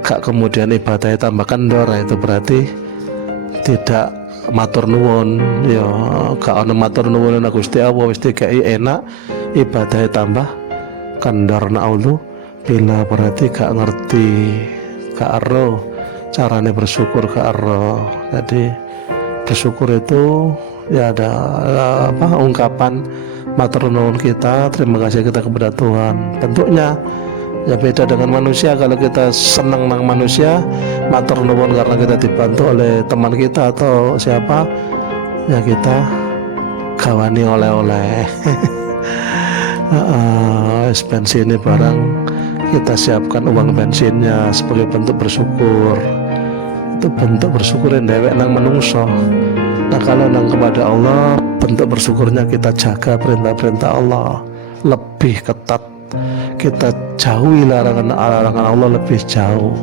Gak kemudian ibadahnya tambah kendor, itu berarti tidak matur nuwun. Ya gak ono matur nuwun nang Gusti Allah, wis dikai enak, ibadahnya tambah kendor. Naudzu bila berarti gak ngerti, gak ero carane bersyukur, gak ero. Jadi bersyukur itu ya ada ungkapan matur nuwun kita, terima kasih kita kepada Tuhan. Bentuknya Ya beda dengan manusia. Kalau kita senang nang manusia, matur nuwun karena kita dibantu oleh teman kita atau siapa, ya kita gawani oleh-oleh. Bensin ini barang kita siapkan uang bensinnya sebagai bentuk bersyukur. Itu bentuk bersyukur yang dewek nang menungso. Nah kalau nang kepada Allah, bentuk bersyukurnya kita jaga perintah-perintah Allah lebih ketat, kita jauhi larangan-larangan Allah lebih jauh.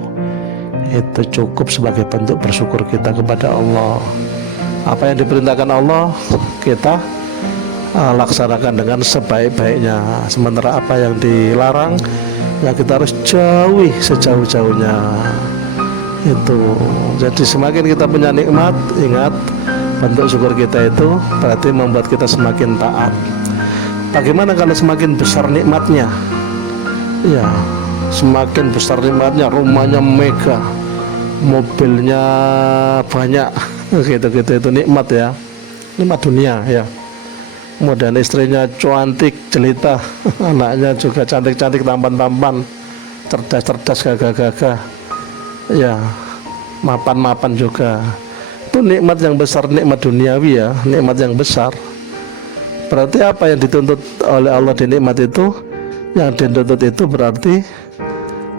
Itu cukup sebagai bentuk bersyukur kita kepada Allah. Apa yang diperintahkan Allah kita laksanakan dengan sebaik-baiknya. Sementara apa yang dilarang ya kita harus jauhi sejauh-jauhnya. Itu. Jadi semakin kita punya nikmat, ingat bentuk syukur kita itu berarti membuat kita semakin taat. Bagaimana kalau semakin besar nikmatnya? Ya, semakin besar nikmatnya, rumahnya mega, mobilnya banyak, gitu-gitu, itu nikmat ya, nikmat dunia ya. Kemudian istrinya cantik, jelita, anaknya juga cantik-cantik, tampan-tampan, cerdas-cerdas, gagah-gagah, ya, mapan-mapan juga. Itu nikmat yang besar, nikmat duniawi ya, nikmat yang besar. Berarti apa yang dituntut oleh Allah di nikmat itu? Yang dituntut itu berarti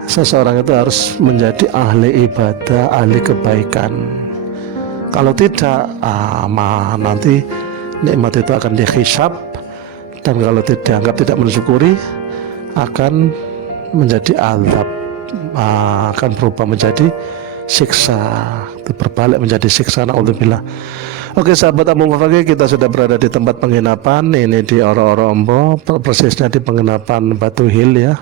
seseorang itu harus menjadi ahli ibadah, ahli kebaikan. Kalau tidak, nanti nikmat itu akan dihisab, dan kalau dianggap tidak mensyukuri akan menjadi azab, akan berubah menjadi siksa, berbalik menjadi siksa. Na'udzubillah. Oke sahabat Abu Mufaki, kita sudah berada di tempat penginapan. Ini di Oro-Oro Ombo, persisnya di penginapan Batu Hill ya,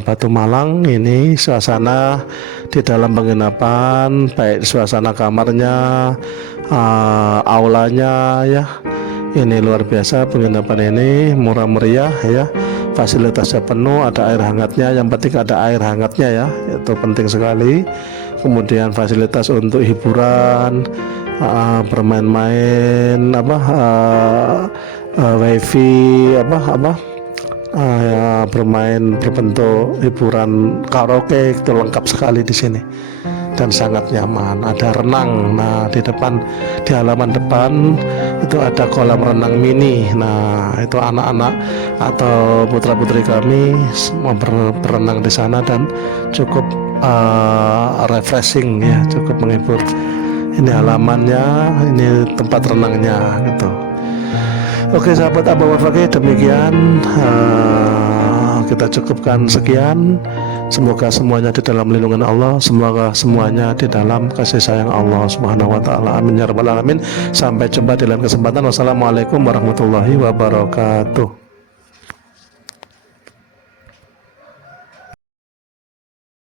Batu Malang. Ini suasana di dalam penginapan, baik suasana kamarnya, aulanya ya. Ini luar biasa penginapan ini, murah meriah ya, fasilitasnya penuh, ada air hangatnya. Yang penting ada air hangatnya ya, itu penting sekali. Kemudian fasilitas untuk hiburan, bermain-main, wifi, ya, bermain berbentuk hiburan karaoke, itu lengkap sekali di sini dan sangat nyaman. Ada renang, nah di halaman depan itu ada kolam renang mini. Nah itu anak-anak atau putra-putri kami mau berenang di sana dan cukup refreshing ya, cukup menghibur. Ini halamannya, ini tempat renangnya gitu. Oke sahabat Abu Mufaki, demikian kita cukupkan sekian. Semoga semuanya di dalam lindungan Allah, semoga semuanya di dalam kasih sayang Allah Subhanahu wa taala. Amin ya rabbal alamin. Sampai jumpa di lain kesempatan. Wassalamualaikum warahmatullahi wabarakatuh.